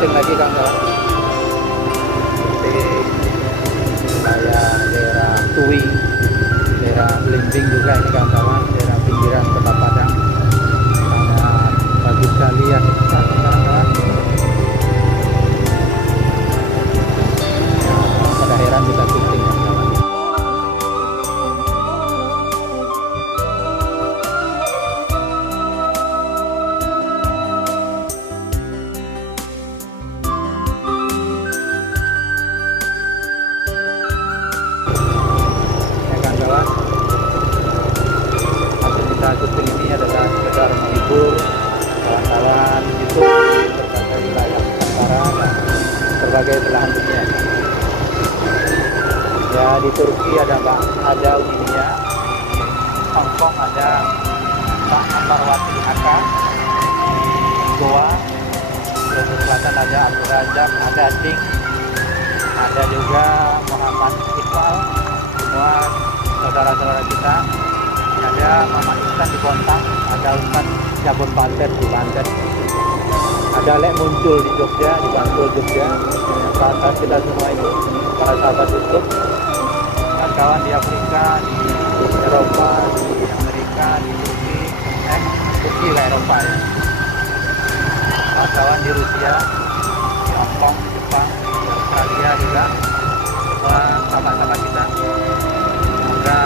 syuting lagi kawan-kawan. Syuting wilayah daerah Tui, daerah Belimbing juga ini kawan-kawan, daerah pinggiran Kota Padang. Sangat bagus sekali ya kawan-kawan. Ya, pada heran kita syuting kawan-kawan. Hasil kita syuting ini adalah sekedar menghibur kawan-kawan itu berbagai wilayah Nusantara dan berbagai belahan dunia. Ya, di Turki ada Uni Emilia, Hong Kong ada Mbak Ambarwati Haka, di Goa, Sulawesi Selatan ada Abdul Razak, ada Ding, ada juga Muhammad Iqbal, semua saudara-saudara kita. Ada Mama Ihsan di Bontang, ada Ustaz Jabon Banten di Banten, ada Lek Muncul di Jogja, di Bantul Jogja. Sahabat kita semua itu, para sahabat YouTube, kawan-kawan di Afrika, di Eropa, di Amerika, di Turki lah Eropa ya. Kawan-kawan di Rusia, di Hong Kong, di Jepang, di Australia juga, semua sahabat-sahabat kita. Semoga